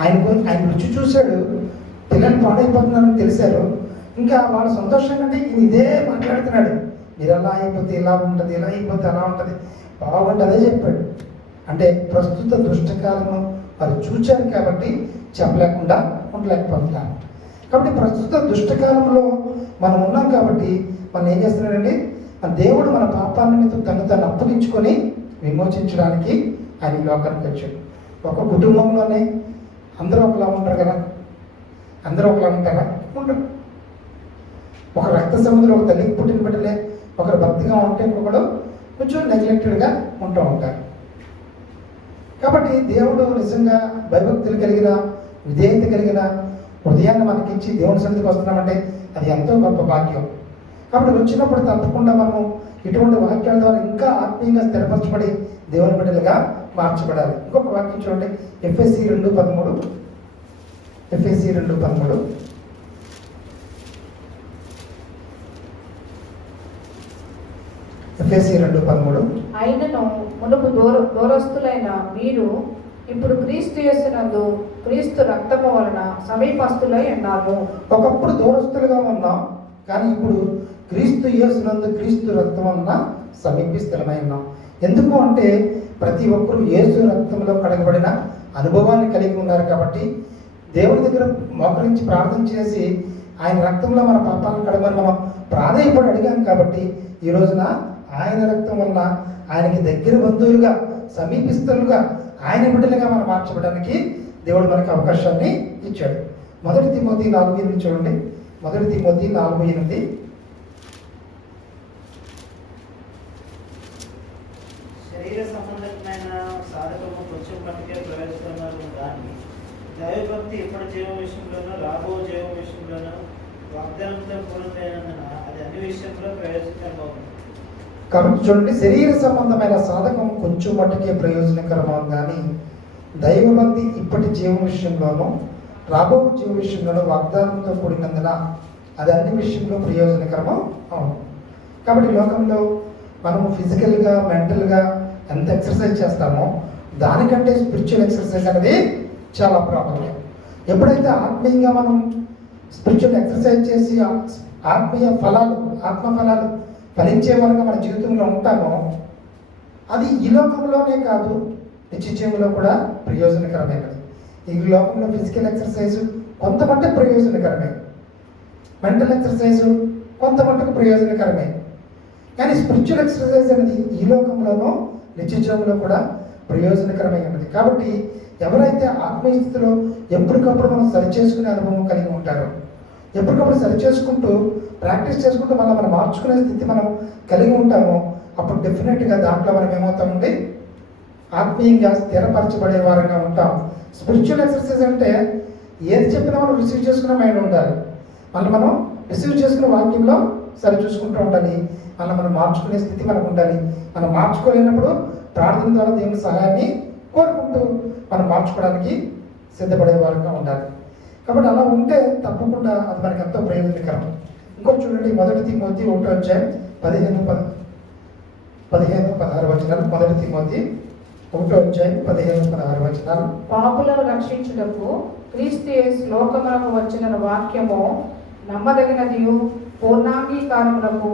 ఆయన రుచి చూశాడు, పిల్లలు పాడైపోతున్నారని తెలిసారు. ఇంకా వాళ్ళ సంతోషం కంటే ఇదే మాట్లాడుతున్నాడు. మీరు అలా అయిపోతే ఇలా ఉంటుంది, ఇలా అయిపోతే అలా ఉంటుంది, బాగుంటుంది అదే చెప్పాడు. అంటే ప్రస్తుత దుష్టకాలను వారు చూచారు కాబట్టి చెప్పలేకుండా ఉండలేకపోతున్నారు. కాబట్టి ప్రస్తుత దుష్టకాలంలో మనం ఉన్నాం కాబట్టి మనం ఏం చేస్తున్నాడండి, మన దేవుడు మన పాపాన్ని మీద తను అప్పగించుకొని విమోచించడానికి ఆయన లోకానికి వచ్చాడు. ఒక కుటుంబంలోనే అందరూ ఒకలా ఉంటారు కదా, అందరూ ఒకలా ఉంటారా? ఉండరు. ఒక రక్త సంబంధులు ఒక తల్లికి పుట్టిన బిడ్డలే ఒకరు భక్తిగా ఉంటే ఇంకొకడు కొంచెం నెగ్లెక్టెడ్గా ఉంటూ ఉంటారు. కాబట్టి దేవుడు నిజంగా భయభక్తులు కలిగిన, విధేయత కలిగిన హృదయాన్ని మనకిచ్చి దేవుని సన్నిధికి వస్తున్నామంటే అది ఎంతో గొప్ప భాగ్యం. కాబట్టి వచ్చినప్పుడు తప్పకుండా మనము ఇటువంటి వాక్యాల ద్వారా ఇంకా ఆత్మీయంగా స్థిరపరచబడి దేవుని బిడ్డలుగా మార్చబడాలి. ఇంకొక వాక్యం చూడండి, ఎఫ్ఎస్సి 2:13. ఎఫ్ఎస్సి 2:13. ఎఫ్ఎస్సి 2:13. అయినను మునుపు దూరస్తులైన మీరు ఇప్పుడు క్రీస్తు యేసునందు క్రీస్తు రక్తము వలన సమీపస్తులై ఉన్నాము. ఒకప్పుడు దూరస్తులుగా ఉన్నాం, కానీ ఇప్పుడు క్రీస్తు యేసునందు క్రీస్తు రక్తం వలన సమీపిస్తులమై ఉన్నాం. ఎందుకు అంటే ప్రతి ఒక్కరూ యేసు రక్తంలో కడగబడిన అనుభవాన్ని కలిగి ఉన్నారు కాబట్టి దేవుడి దగ్గర మోకరించి ప్రార్థన చేసి ఆయన రక్తంలో మన పాపాలను కడగమని మనం ప్రాధేయపడి అడిగాం కాబట్టి ఈ రోజున ఆయన రక్తం వలన ఆయనకి దగ్గర బంధువులుగా సమీపిస్తులుగా ఆయన బిడ్డలుగా మనం మార్చబడడానికి దేవుడు మనకి అవకాశాన్ని ఇచ్చాడు. 1 తిమోతి 4:8 చూడండి. 1 తిమోతి 4:8. శరీర సంబంధమైన సాధకము కొంచెం మట్టుకే ప్రవేశిస్తున్నారు కానీ దైవభక్తి ఇప్పటి జీవం విషయంలోనూ రాబో జీవం విషయంలోనూ వాగ్దానంతో పూర్ణమైనందున అది అన్ని విషయంలో ప్రయోజనకరమవుతుంది. కాబట్టి చూడండి, శరీర సంబంధమైన సాధకం కొంచెం మట్టుకే ప్రయోజనకరమవు కానీ దైవభక్తి ఇప్పటి జీవం విషయంలోనూ రాబో జీవ విషయంలోనూ వాగ్దానంతో కూడినందున అది అన్ని విషయంలో ప్రయోజనకరము అవును. కాబట్టి లోకంలో మనము ఫిజికల్గా మెంటల్గా ఎంత ఎక్సర్సైజ్ చేస్తామో దానికంటే స్పిరిచువల్ ఎక్సర్సైజ్ అనేది చాలా ప్రాముఖ్యం. ఎప్పుడైతే ఆత్మీయంగా మనం స్పిరిచువల్ ఎక్సర్సైజ్ చేసి ఆత్మీయ ఫలాలు ఆత్మ ఫలాలు ఫలించే వరకు మన జీవితంలో ఉంటామో అది ఈ లోకంలోనే కాదు నిత్య జీవంలో కూడా ప్రయోజనకరమైనది. ఈ లోకంలో ఫిజికల్ ఎక్సర్సైజ్ కొంతమట్టుకు ప్రయోజనకరమే, మెంటల్ ఎక్సర్సైజ్ కొంతమట్టుకు ప్రయోజనకరమే, కానీ స్పిరిచువల్ ఎక్సర్సైజ్ అనేది ఈ లోకంలోనూ నిత్య జీవంలో కూడా ప్రయోజనకరమైనది. కాబట్టి ఎవరైతే ఆత్మీయ స్థితిలో ఎప్పటికప్పుడు మనం సరిచేసుకునే అనుభవం కలిగి ఉంటారో, ఎప్పటికప్పుడు సరిచేసుకుంటూ ప్రాక్టీస్ చేసుకుంటూ మనం మార్చుకునే స్థితి మనం కలిగి ఉంటామో అప్పుడు డెఫినెట్గా దాంట్లో మనం ఏమవుతామండి, ఆత్మీయంగా స్థిరపరచబడే వారంగా ఉంటాం. స్పిరిచువల్ ఎక్సర్సైజ్ అంటే ఏది చెప్పినా మనం రిసీవ్ చేసుకునే మైండ్ ఉండాలి. మనం రిసీవ్ చేసుకునే వాక్యంలో సరి చూసుకుంటూ ఉండాలి. మనం మార్చుకునే స్థితి మనకు ఉండాలి. మనం మార్చుకోలేనప్పుడు ప్రార్థన ద్వారా దేవుని సహాయాన్ని కోరుకుంటూ మనం మార్చుకోవడానికి సిద్ధపడే వారంగా ఉండాలి. కాబట్టి అలా ఉంటే తప్పకుండా అది మనకి ఎంతో ప్రయోజనకరం. ఇంకోటి చూడండి, 1 తిమోతి 1:15-16 వచనాలు. 1 తిమోతి 1:15-16 వచనాలు. పాపులను రక్షించుటకు క్రీస్తు యేసు లోకమునకు వచ్చిన వాక్యము నమ్మదగినదియు పూర్ణాంగీకారములకు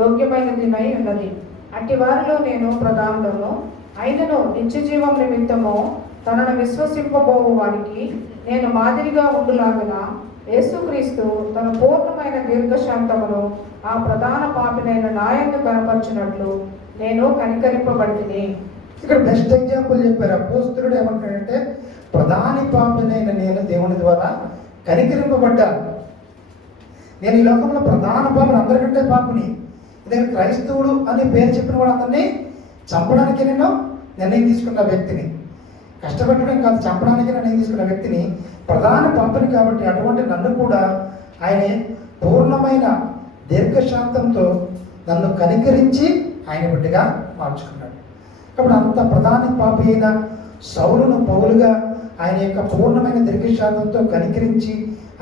యోగ్యమైనదినై ఉన్నది. అట్టి వారిలో నేను ప్రధానులను అయినను నిత్య జీవం నిమిత్తము తనను విశ్వసింపబోవు వారికి నేను మాదిరిగా ఉండులాగున యేసుక్రీస్తు తన పూర్ణమైన దీర్ఘశాంతమును ఆ ప్రధాన పాపినైన నాయందు కనపరిచినట్లు నేను కనికరింపబడితిని. ఇక్కడ బెస్ట్ ఎగ్జాంపుల్ చెప్పారు. అపోస్తలుడు ఏమంటాడంటే, ప్రధాని పాపినైన నేను దేవుని ద్వారా కనికరింపబడ్డాను. నేను ఈ లోకంలో ప్రధాన పాపని, అందరికంటే పాపిని. నేను క్రైస్తవుడు అని పేరు చెప్పిన వాడు అతన్ని చంపడానికి నేను నిర్ణయం తీసుకున్న వ్యక్తిని, కష్టపెట్టడం కాదు చంపడానికి నిర్ణయం తీసుకున్న వ్యక్తిని, ప్రధాన పాపని. కాబట్టి అటువంటి నన్ను కూడా ఆయన పూర్ణమైన దీర్ఘశాంతంతో నన్ను కనికరించి ఆయన బిడ్డగా మార్చుకున్నాడు. కాబట్టి అంత ప్రధాన పాపి అయిన సౌలును పౌలుగా ఆయన యొక్క పూర్ణమైన దీర్ఘశాంతంతో కనికరించి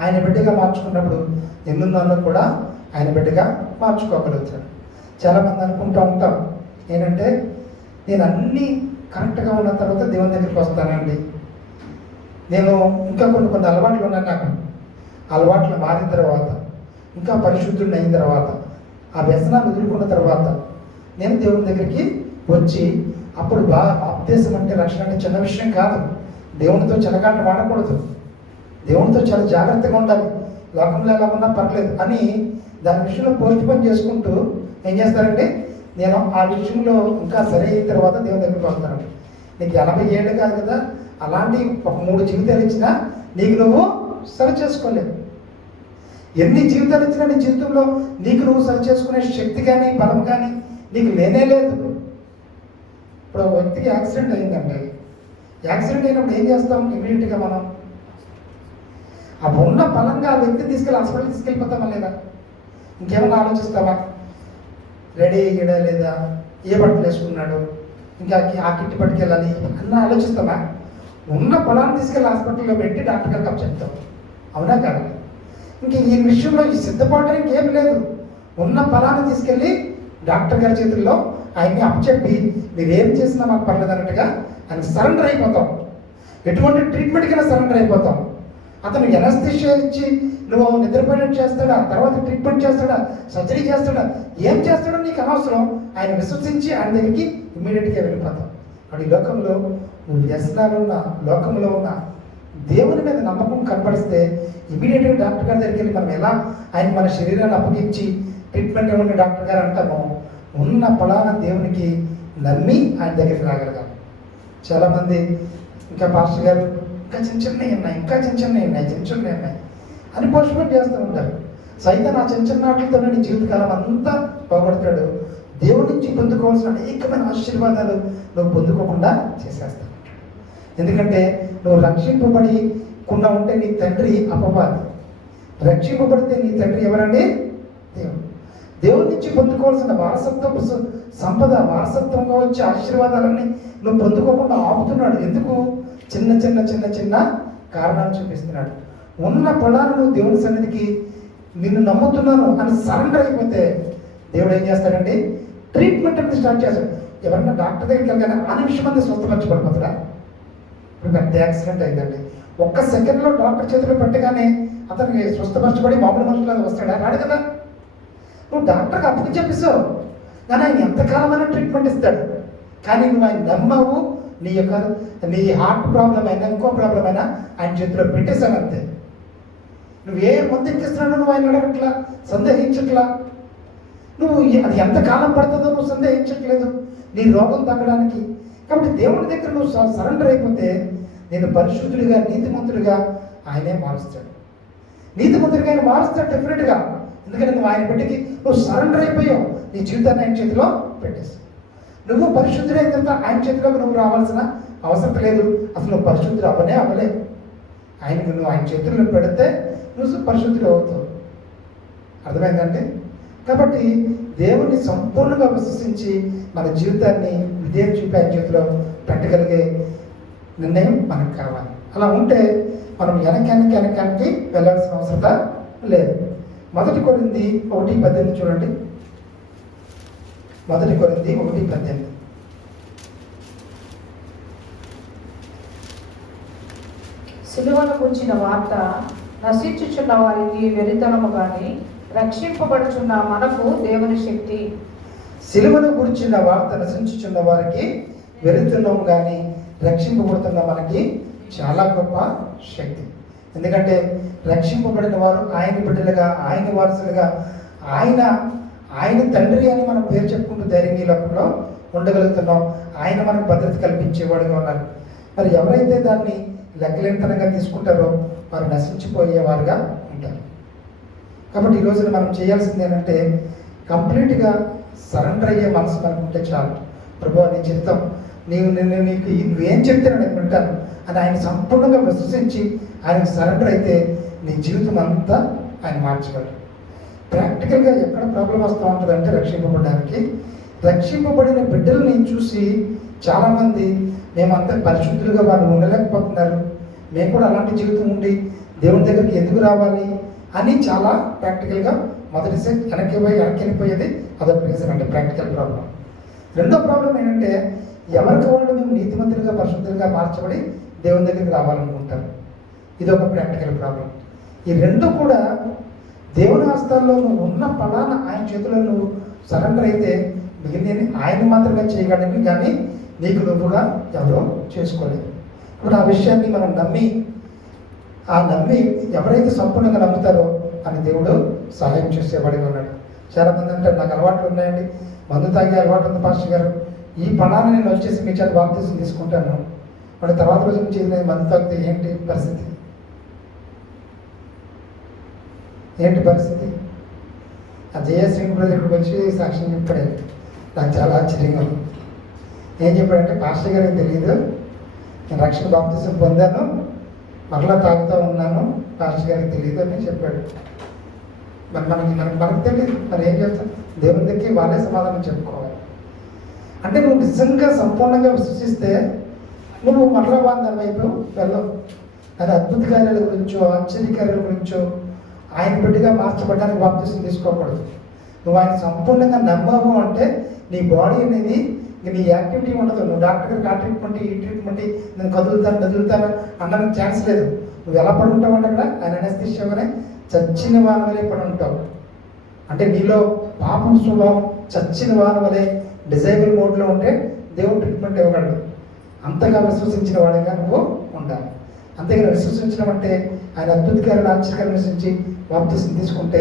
ఆయన బిడ్డగా మార్చుకున్నప్పుడు నిన్ను నన్ను కూడా ఆయన బిడ్డగా మార్చుకోగలుగుతాడు. చాలామంది అనుకుంటూ ఉంటాం ఏంటంటే, నేను అన్నీ కరెక్ట్గా ఉన్న తర్వాత దేవుని దగ్గరికి వస్తానండి, నేను ఇంకా కొన్ని అలవాట్లు ఉన్నాయి, నాకు అలవాట్లు మారిన తర్వాత ఇంకా పరిశుద్ధుడిని అయిన తర్వాత ఆ వ్యసనాలు ఎదుర్కొన్న తర్వాత నేను దేవుని దగ్గరికి వచ్చి అప్పుడు బాప్తిసం అంటే రక్షణ అంటే చిన్న విషయం కాదు. దేవునితో చెలగాట వాడకూడదు, దేవునితో చాలా జాగ్రత్తగా ఉండాలి, లోకంలో ఎలా ఉన్నా పర్లేదు అని దాని విషయంలో పోస్ట్ పోన్ చేసుకుంటూ ఏం చేస్తారంటే, నేను ఆ విషయంలో ఇంకా సరి అయిన తర్వాత దేవుని దగ్గరికి వస్తాను. నీకు 80 ఏళ్ళు కాదు కదా, అలాంటి ఒక 3 జీవితాలు ఇచ్చినా నీకు నువ్వు సరి చేసుకోలేవు. ఎన్ని జీవితాలు ఇచ్చినా నీ జీవితంలో నీకు నువ్వు సరి చేసుకునే శక్తి కానీ బలం కానీ నీకు లేనే లేదు. ఇప్పుడు ఒక వ్యక్తికి యాక్సిడెంట్ అయిందండి, యాక్సిడెంట్ అయినప్పుడు ఏం చేస్తాం, ఇమీడియట్గా మనం ఆ ఉన్న బలంగా ఆ వ్యక్తిని తీసుకెళ్ళి హాస్పిటల్ తీసుకెళ్ళిపోతామా లేదా, ఇంకేమైనా ఆలోచిస్తావా, రెడీ అయ్యాడా లేదా, ఏ బట్టలు వేసుకున్నాడు, ఇంకా ఆ కిట్ పట్టుకెళ్ళాలి అన్న ఆలోచిస్తామా? ఉన్న పొలాన్ని తీసుకెళ్ళి హాస్పిటల్లో పెట్టి డాక్టర్ గారికి చెప్తాం. అవునా కదా? ఇంక ఈ విషయంలో ఈ సిద్ధపాటు ఇంకేం లేదు. ఉన్న పొలాన్ని తీసుకెళ్ళి డాక్టర్ గారి చేతుల్లో ఆయన్ని అప్పచెప్పి మీరు ఏం చేసినా మాకు పర్లేదు అన్నట్టుగా ఆయన సరెండర్ అయిపోతాం. ఎటువంటి ట్రీట్మెంట్కైనా సరెండర్ అయిపోతాం. అతను ఎనస్థిషియా ఇచ్చి నువ్వు నిద్రపోయినట్టు చేస్తాడా, తర్వాత ట్రీట్మెంట్ చేస్తాడా, సర్జరీ చేస్తాడా, ఏం చేస్తాడో నీకు అనవసరం. ఆయన విశ్వసించి ఆయన దగ్గరికి ఇమ్మీడియట్గా వెళ్ళిపోతాం. అప్పుడు ఈ లోకంలో నువ్వు వ్యసనాలు ఉన్న లోకంలో ఉన్న దేవుని మీద నమ్మకం కనపడిస్తే ఇమీడియట్గా డాక్టర్ గారి దగ్గరికి వెళ్ళి మనం ఎలా ఆయన మన శరీరాన్ని అప్పగించి ట్రీట్మెంట్ ఇవ్వండి డాక్టర్ గారు అంటామో, ఉన్న ఫలానా దేవునికి నమ్మి ఆయన దగ్గరికి రాగలగాలి. చాలామంది ఇంకా పాస్టర్ గారు ఇంకా చిన్నవి ఉన్నాయి, ఇంకా చిన్నవి ఉన్నాయి అని పోస్ట్పోన్ చేస్తూ ఉంటారు. సైతం ఆ చిన్న వాటితో నీ జీవితకాలం అంతా పోగొడతాడు. దేవుడి నుంచి పొందుకోవాల్సిన అనేకమైన ఆశీర్వాదాలు నువ్వు పొందుకోకుండా చేసేస్తావు. ఎందుకంటే నువ్వు రక్షింపబడికుండా ఉంటే నీ తండ్రి అపవాది, రక్షింపబడితే నీ తండ్రి ఎవరండి? దేవుడు. దేవుడి నుంచి పొందుకోవాల్సిన వారసత్వపు సంపద, వారసత్వంగా వచ్చే ఆశీర్వాదాలన్నీ నువ్వు పొందుకోకుండా ఆపుతున్నాడు. ఎందుకు? చిన్న కారణాలు చూపిస్తున్నాడు. ఉన్న పొలాన్ని నువ్వు దేవుని సన్నిధికి నిన్ను నమ్ముతున్నాను అని సరెండర్ అయిపోతే దేవుడు ఏం చేస్తాడండి? ట్రీట్మెంట్ అనేది స్టార్ట్ చేస్తాడు. ఎవరన్నా డాక్టర్ దగ్గరికి వెళ్ళగానే ఆ నిమిషం మంది స్వస్థపరచబడిపోతాడా? ఇప్పుడు పెద్ద యాక్సిడెంట్ అయిందండి, ఒక్క సెకండ్లో డాక్టర్ చేతిలో పెట్టగానే అతనికి స్వస్థపరచబడి మామూలు మనుషులాగా వస్తాడా? రాడు కదా. నువ్వు డాక్టర్కి అప్పకి చెప్పిస్తావు, కానీ ఆయన ఎంతకాలమైనా ట్రీట్మెంట్ ఇస్తాడు. కానీ నువ్వు ఆయన నమ్మావు, నీ హార్ట్ ప్రాబ్లం అయినా ఇంకో ప్రాబ్లం అయినా ఆయన చేతిలో పెట్టేశాను అంతే. నువ్వు ఏ మందు ఎక్కిస్తున్నాడో నువ్వు ఆయన అడగట్లా, సందేహించట్లా. నువ్వు అది ఎంతకాలం పడుతుందో నువ్వు సందేహించట్లేదు నీ రోగం తగ్గడానికి. కాబట్టి దేవుడి దగ్గర నువ్వు సరెండర్ అయిపోతే నేను పరిశుద్ధుడిగా, నీతిమంతుడిగా ఆయనే మారుస్తాడు. నీతిమంతుడిగా ఆయన మారుస్తాడు డెఫినెట్గా. ఎందుకంటే నువ్వు ఆయన బిడ్డకి నువ్వు సరెండర్ అయిపోయావు, నీ జీవితాన్ని ఆయన చేతిలో పెట్టేసి నువ్వు పరిశుద్ధుడైన తర్వాత ఆయన చేతిలోకి నువ్వు రావాల్సిన అవసరం లేదు. అసలు నువ్వు పరిశుద్ధుడు అవ్వలేవు. ఆయనకు నువ్వు ఆయన చేతుల్లో పెడితే నువ్వు పరిశుద్ధుడు అవుతావు. అర్థమైందండి? కాబట్టి దేవుని సంపూర్ణంగా విశ్వసించి మన జీవితాన్ని విధేయత చూపి ఆయన చేతిలో పెట్టగలిగే నిర్ణయం మనకు కావాలి. అలా ఉంటే మనం వెనక్కి వెళ్ళాల్సిన అవసరం లేదు. 1 కొరింథీ 1:18 చూడండి. 1 కొరింథీ 1:18. సిలువను గురించిన వార్త నశించుచున్న వారికి వెరితనము గాని రక్షింపబడుచున్న మనకు దేవుని శక్తి. సిలువను గురించిన వార్త నశించుచున్న వారికి వెరితనం కానీ రక్షింపబడుతున్న మనకి చాలా గొప్ప శక్తి. ఎందుకంటే రక్షింపబడిన వారు ఆయన బిడ్డలుగా, ఆయన వారసులుగా, ఆయన తండ్రి అని మనం పేరు చెప్పుకుంటూ ధైర్యంగా ఈ లోకంలో ఉండగలుగుతున్నాం. ఆయన మనకు భద్రత కల్పించేవాడుగా ఉన్నారు. మరి ఎవరైతే దాన్ని లెక్కలేనితనంగా తీసుకుంటారో వారు నశించిపోయేవారుగా ఉంటారు. కాబట్టి ఈ రోజున మనం చేయాల్సింది ఏంటంటే కంప్లీట్గా సరెండర్ అయ్యే మనసు మనకు ఉంటే చాలు. ప్రభువా నీ చిత్తం, నీకు నువ్వేం చెప్తే నేను వింటాను అని ఆయన సంపూర్ణంగా విశ్వసించి ఆయనకు సరెండర్ అయితే నీ జీవితం అంతా ఆయన మార్చగలరు. ప్రాక్టికల్గా ఎక్కడ ప్రాబ్లం వస్తూ ఉంటుందంటే రక్షింపబడిన బిడ్డలని చూసి చాలామంది మేమంతా పరిశుద్ధులుగా వాళ్ళు ఉండలేకపోతున్నారు, మేము కూడా అలాంటి జీవితం ఉండి దేవుని దగ్గరికి ఎందుకు రావాలి అని చాలా ప్రాక్టికల్గా మొదటి సెట్ వెనక్కి వెళ్ళిపోయేది అదొక రీజన్ అంటే ప్రాక్టికల్ ప్రాబ్లం. రెండో ప్రాబ్లం ఏంటంటే ఎవరికి వాళ్ళు మేము నీతిమంతులుగా పరిశుద్ధులుగా మార్చబడి దేవుని దగ్గరికి రావాలనుకుంటారు. ఇదొక ప్రాక్టికల్ ప్రాబ్లం. ఈ రెండు కూడా దేవుని హస్తాల్లో నువ్వు ఉన్న ఫలానా ఆయన చేతిలో నువ్వు సరెండర్ అయితే మిగిలిన ఆయన మాత్రమే చేయగలని, కానీ నీకు నువ్వుగా ఎవరో చేసుకోలేదు. ఇప్పుడు ఆ విషయాన్ని మనం నమ్మి ఎవరైతే సంపూర్ణంగా నమ్ముతారో అని దేవుడు సహాయం చేసేవాడి ఉన్నాడు. చాలామంది అంటే నాకు అలవాట్లు ఉన్నాయండి, మందు తాగే అలవాటు ఉంది పాస్టర్ గారు, ఈ పణాన్ని నేను వచ్చేసి మీ చేత బాప్తిసం తీసుకుంటాను, మరి తర్వాత రోజు నుంచి నేను మందు తాగితే ఏంటి పరిస్థితి? ఆ జయశ్రీని బ్రదర్ ఇక్కడికి వచ్చి సాక్ష్యం చెప్పాడు. నాకు చాలా ఆశ్చర్యంగా ఉంది. ఏం చెప్పాడంటే పాస్టర్ గారికి తెలియదు, నేను రక్షణ బాప్తిసం పొందాను, మరలా తాగుతూ ఉన్నాను, పాస్టర్ గారికి తెలియదు అని చెప్పాడు. మరి మనకు తెలియదు, మరి ఏం చేస్తాం? దేవుని దగ్గరికి వాళ్ళే సమాధానం చెప్పుకోవాలి. అంటే నువ్వు నిజంగా సంపూర్ణంగా విశ్వసిస్తే నువ్వు మరలా దాని వైపు వెళ్ళవు. అది అద్భుత కార్యాల గురించో ఆశ్చర్యకార్యాల గురించో ఆయన బిడ్డగా మార్చబడడానికి బాప్తిసం తీసుకోకూడదు. నువ్వు ఆయన సంపూర్ణంగా నమ్మవు అంటే నీ బాడీ అనేది నీ యాక్టివిటీ ఉండదు. నువ్వు డాక్టర్ గారికి ఆ ట్రీట్మెంట్ ఈ ట్రీట్మెంట్ నేను కదులుతాను అనడానికి ఛాన్స్ లేదు. నువ్వు ఎలా పడి ఉంటావు అంటే అక్కడ ఆయన అనస్థిష్యగానే చచ్చిన వాని వలె పడి ఉంటావు. అంటే నీలో పాపం స్వభావం చచ్చిన వాని వలె డిజైబుల్ మోడ్లో ఉంటే దేవుడు ట్రీట్మెంట్ ఇవ్వగలడు. అంతగా విశ్వసించిన వాడిగా నువ్వు ఉండాలి. అంతేగాని విశ్వసించడం అంటే ఆయన అద్భుతకాలను ఆశ్చర్యకాలను విశ్వసించి బాప్తిసం తీసుకుంటే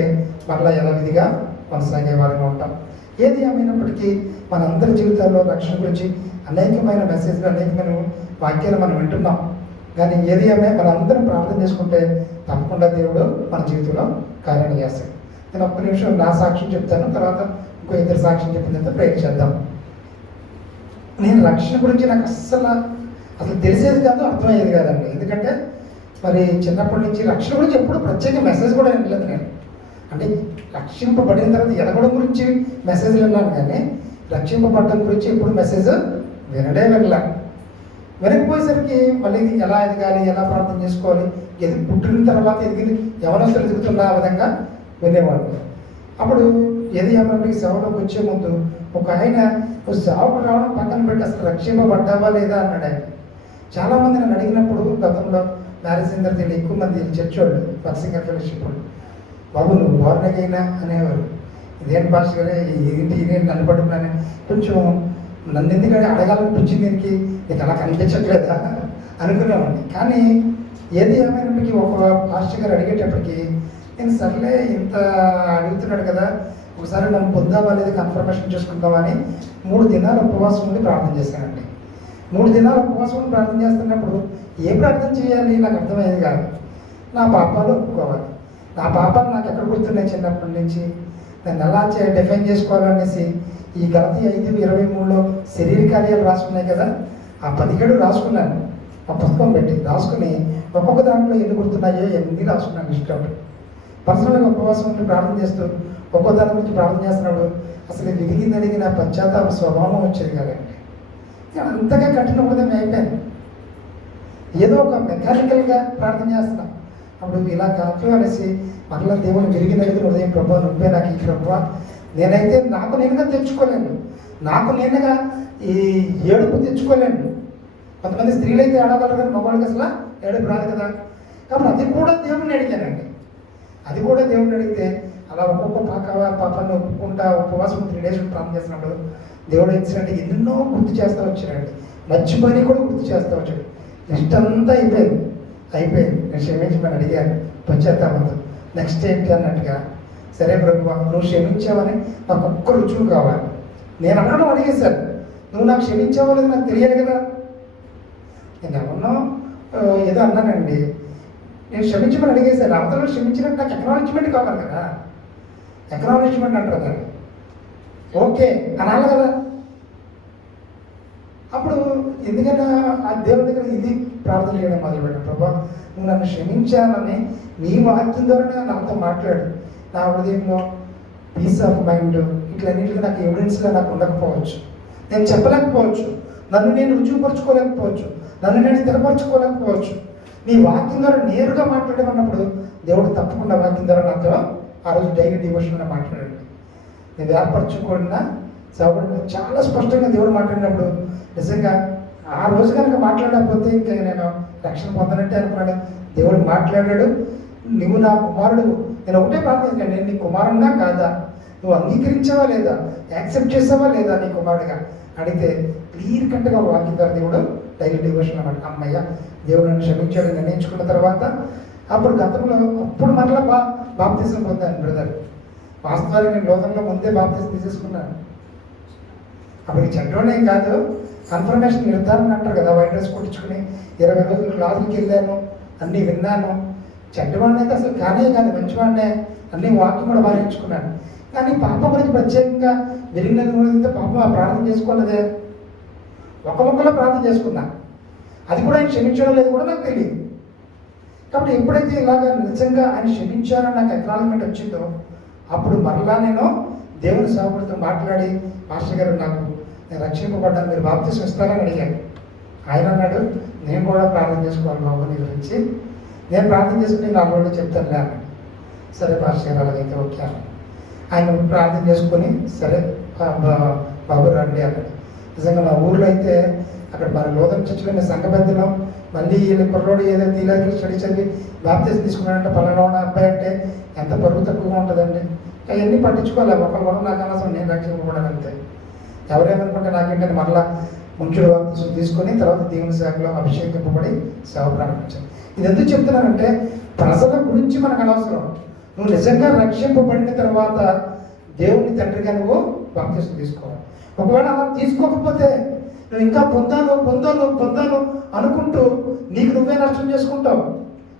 మరలా యథావిధిగా కొనసాగే వారిగా ఉంటాం. ఏది ఏమైనప్పటికీ మనందరి జీవితాల్లో రక్షణ గురించి అనేకమైన మెసేజ్లు అనేకమైన వాక్యాలు మనం వింటున్నాం. కానీ ఏది ఏమైనా మనందరం ప్రార్థన చేసుకుంటే తప్పకుండా దేవుడు మన జీవితంలో కార్యాన్ని చేస్తాడు. నేను ఒక్క నిమిషం నా సాక్ష్యం చెప్తాను, తర్వాత ఇంకో ఇద్దరు సాక్ష్యం చెప్పిన తర్వాత ప్రేర్ చేద్దాం. నేను రక్షణ గురించి నాకు అసలు తెలిసేది కాదు, అర్థమయ్యేది కాదండి. ఎందుకంటే మరి చిన్నప్పటి నుంచి రక్షణ గురించి ఎప్పుడు ప్రత్యేక మెసేజ్ కూడా వినలేదు నేను. అంటే రక్షింపబడిన తర్వాత ఎదగడం గురించి మెసేజ్లు విన్నాను, కానీ రక్షింపబడడం గురించి ఎప్పుడు మెసేజ్ వినలే. వెనకపోయేసరికి మళ్ళీ ఎలా ఎదగాలి, ఎలా ప్రార్థన చేసుకోవాలి, పుట్టిన తర్వాత ఎదిగి యవనస్తులు ఎదుగుతున్న ఆ విధంగా వినేవాడు. అప్పుడు ఏది ఏమంటే సేవలోకి వచ్చే ముందు ఒక ఆయన సేవకు రావడం పక్కన పెట్టి అసలు రక్షింపబడ్డావా లేదా అన్నాడు ఆయన. చాలామంది నన్ను అడిగినప్పుడు గతంలో మ్యారేజ్ అయిన తర్వాత ఎక్కువ మంది చర్చ్ వాళ్ళు బక్సింగర్ ఫెలోషిప్ వాళ్ళు, బాబు నువ్వు బోర్నగైనా అనేవారు. ఇదేంటి భాష గారే ఏంటి నేను నన్ను పడుకున్నాను, కొంచెం నన్ను ఎందుకంటే అడగాలనిపించింది దీనికి నీకు అలా కనిపించట్లేదా అనుకునేవాడిని. కానీ ఏది ఏమైనప్పటికీ ఒక పాస్టర్ గారు అడిగేటప్పటికి నేను సర్లే ఇంత అడుగుతున్నాడు కదా ఒకసారి మనం పొందామా లేదా కన్ఫర్మేషన్ చేసుకుందామని 3 దినాలు ఉపవాసం ఉండి ప్రార్థన చేశానండి. 3 దినాలు ఉపవాసం ఉండి ప్రార్థన చేస్తున్నప్పుడు ఏ ప్రార్థన చేయాలి నాకు అర్థమయ్యేది కాదు. నా పాపాలు ఒప్పుకోవాలి. నా పాపాలు నాకు ఎక్కడ గుర్తున్నాయి చిన్నప్పటి నుంచి, దాన్ని ఎలా డిఫైన్ చేసుకోవాలనేసి ఈ గలతీ 5:23లో శరీర కార్యాలు రాసుకున్నాయి కదా, ఆ 17 రాసుకున్నాను. ఆ పుస్తకం పెట్టి రాసుకుని ఒక్కొక్క దాంట్లో ఎన్ని గుర్తున్నాయో ఎన్ని రాసుకున్నాను ఇష్టం. పర్సనల్గా ఉపవాసం ఉండి ప్రార్థన చేస్తూ ఒక్కో దాని గురించి ప్రార్థన చేస్తున్నాడు. అసలు విరిగిందడిగి నా పశ్చాత్తాప స్వభావం వచ్చేది కదండి. అంతగా కఠిన హృదయం అయిపోయాను. ఏదో ఒక మెకానికల్గా ప్రార్థన చేస్తున్నాం. అప్పుడు ఇలా కాదు అనేసి మరలా దేవుని విరిగినడిగిన ఉదయం ప్రభావ నువ్వే నాకు ఈ ప్రభావ, నేనైతే నాకు నేనుగా తెచ్చుకోలేను, నాకు నేనుగా ఈ ఏడుపు తెచ్చుకోలేను. కొంతమంది స్త్రీలు అయితే ఏడవగలరు కానీ మగవాళ్ళకి అసలు ఏడుపు రాదు కదా. కాబట్టి అది కూడా దేవుడిని అడిగానండి. అది కూడా దేవుడిని అడిగితే అలా ఒక్కొక్క పాపాన్ని ఒప్పుకుంటా ఉపవాసం 3 days ప్రార్థన చేసినప్పుడు దేవుడు ఇచ్చినట్టు ఎన్నో గుర్తు చేస్తూ వచ్చాడండి. మర్చిపోయి కూడా గుర్తు చేస్తూ వచ్చాడు. లిస్ట్ అంతా అయిపోయింది. నేను క్షమించమని అడిగాను పశ్చాత్తాపంతో. నెక్స్ట్ ఏంటి అన్నట్టుగా, సరే ప్రభువా నువ్వు క్షమించావని నాకు ఒక్క రుజువు కావాలి. నేను అడగడం అడిగేశాను, నువ్వు నాకు క్షమించావో లేదు నాకు తెలియాలి కదా. నేను ఎవరినో ఏదో అన్నానండి, నేను క్షమించమని అడిగేశాను. అవతల క్షమించినట్టు నాకు ఎక్నాలెడ్జ్మెంట్ కావాలి కదా. ఎక్నాలెడ్జ్మెంట్ అంటారు దాన్ని, ఓకే అనాలి కదా. అప్పుడు ఎందుకంటే ఆ దేవుని దగ్గర ఇది ప్రార్థన చేయడం మొదలుపెట్టాను. ప్రభా నువ్వు నన్ను క్షమించాలని నీ వాక్యం ద్వారా నాతో మాట్లాడు. నా హృదయంలో పీస్ ఆఫ్ మైండ్ ఇట్లన్నింటికి నాకు ఎవిడెన్స్గా నాకు ఉండకపోవచ్చు, నేను చెప్పలేకపోవచ్చు, నన్ను నేను రుజువుపరచుకోలేకపోవచ్చు, నన్ను నేను స్థిరపరచుకోలేకపోవచ్చు. నీ వాక్యం ద్వారా నేరుగా మాట్లాడమన్నప్పుడు దేవుడు తప్పకుండా వాక్యం ద్వారా నాతో ఆ రోజు డైలీ డివోషన్లో మాట్లాడండి. నేను ఏర్పరచుకున్న సేవకుడు చాలా స్పష్టంగా దేవుడు మాట్లాడినప్పుడు నిజంగా ఆ రోజు కనుక మాట్లాడకపోతే ఇంకా నేను రక్షణ పొందనంటే అనుకున్నాడు. దేవుడు మాట్లాడాడు, నువ్వు నా కుమారుడు. నేను ఒకటే ప్రార్థించాను, నేను నీ కుమారుడుగా కాదా, నువ్వు అంగీకరించావా లేదా, యాక్సెప్ట్ చేసావా లేదా నీ కుమారుడుగా అడిగితే క్లియర్ కట్గా వాక్యం ద్వారా దేవుడు డైలీ డివోషన్ అన్నమాట. అమ్మయ్య దేవుడు నన్ను క్షమించాడు నిర్ణయించుకున్న తర్వాత అప్పుడు గతంలో అప్పుడు మరలా బాప్తిసం పొందాను బ్రదర్. వాస్తవానికి నేను లోకంలో ముందే బాప్తిసం తీసేసుకున్నాను. అప్పుడు చెడ్డోనేం కాదు, కన్ఫర్మేషన్ నిర్ధారణ అంటారు కదా, వైట్ డ్రెస్ కుట్టించుకుని 20 రోజులు క్లాసులకి వెళ్ళాను, అన్నీ విన్నాను. చెడ్డవాడిని అయితే అసలు కానే కాదు, మంచివాడినే, అన్ని వాక్యం కూడా భావించుకున్నాను. కానీ పాప గురించి ప్రత్యేకంగా విరిగినది గురించి పాప ప్రార్థన చేసుకోలేదే, ఒక మొక్కలో ప్రార్థన చేసుకున్నా. అది కూడా ఆయన క్షమించడం లేదు కూడా నాకు తెలియదు. కాబట్టి ఎప్పుడైతే ఇలాగ నిజంగా ఆయన క్షమించారని నాకు ఎక్నాలజ్మెంట్ వచ్చిందో అప్పుడు మరలా నేను దేవుని సేవకుడితో మాట్లాడి, మాస్టర్ గారు నాకు నేను రక్షింపబడ్డాను, మీరు బాప్తిసం ఇస్తారని అడిగాను. ఆయన అన్నాడు, నేను కూడా ప్రార్థన చేసుకోవాలి బాబు నీ గురించి, నేను ప్రార్థన చేసుకుని 4 రోజులు చెప్తానులే అన్నాడు. సరే పాస్టర్ గారు అలాగైతే ఓకే అన్నాడు. ఆయన ప్రార్థన చేసుకొని సరే బాబు రండి అన్నాడు. నిజంగా మా ఊర్లో అయితే అక్కడ మన లోదం చర్చిలో మేము సంఘ పెద్దలం, మళ్ళీ వీళ్ళ కుర్రోడు ఏదో థియలాజికల్ స్టడీ చదివి బాప్తిసం తీసుకున్నాడంటే పలానా ఉన్న అబ్బాయి అంటే ఎంత పరువు తక్కువగా ఉంటుందండి. అవన్నీ పట్టించుకోవాలి. ఒకరు కూడా నాకు అనవసరం, నేను రక్షింపబడాలి అంతే. ఎవరేమనుకుంటే నాకేంటని మరలా ముంచుడు బాప్తిసం తీసుకొని తర్వాత దేవుని సేవలో అభిషేకింపబడి సేవ ప్రారంభించాను. ఇది ఎందుకు చెప్తున్నానంటే ప్రజల గురించి మనకు అనవసరం. నువ్వు నిజంగా రక్షింపబడిన తర్వాత దేవుని తండ్రిగా నువ్వు బాప్తిసం తీసుకోవాలి. ఒకవేళ అలా తీసుకోకపోతే నువ్వు ఇంకా పొందాను అనుకుంటూ నీకు నువ్వే నష్టం చేసుకుంటావు.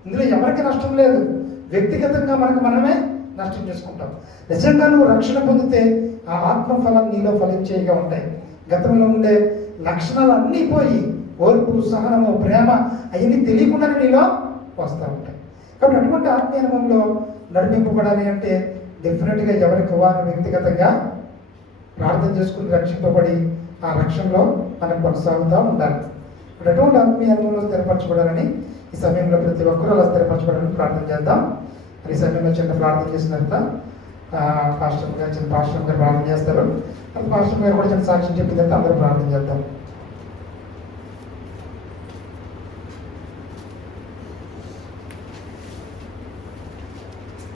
ఇందులో ఎవరికి నష్టం లేదు, వ్యక్తిగతంగా మనమే నష్టం చేసుకుంటాం. నిజంగా నువ్వు రక్షణ పొందితే ఆ ఆత్మఫలం నీలో ఫలించేగా ఉంటాయి. గతంలో ఉండే లక్షణాలు అన్నీ పోయి ఓర్పు, సహనము, ప్రేమ అవన్నీ తెలియకుండానే నీలో వస్తూ ఉంటాయి. కాబట్టి అటువంటి ఆత్మీయ అనుభవంలో నడిపింపబడాలి అంటే డెఫినెట్గా ఎవరికి వారు వ్యక్తిగతంగా ప్రార్థన చేసుకుని రక్షింపబడి ఆ రక్షణలో మనం కొనసాగుతూ ఉండాలి. అటువంటి ఆత్మీయ అనుభవంలో స్థిరపరచబడాలని ఈ సమయంలో ప్రతి ఒక్కరూ అలా స్థిరపరచబడాలని ప్రార్థన చేద్దాం. ఈ సమయంలో చిన్న ప్రార్థన చేసిన తర్వాత పాస్టర్ గారు ప్రార్థన చేస్తారు. పాస్టర్ గారు కూడా చిన్న సాక్ష్యం చెప్పిన తర్వాత అందరూ ప్రార్థన చేద్దాం.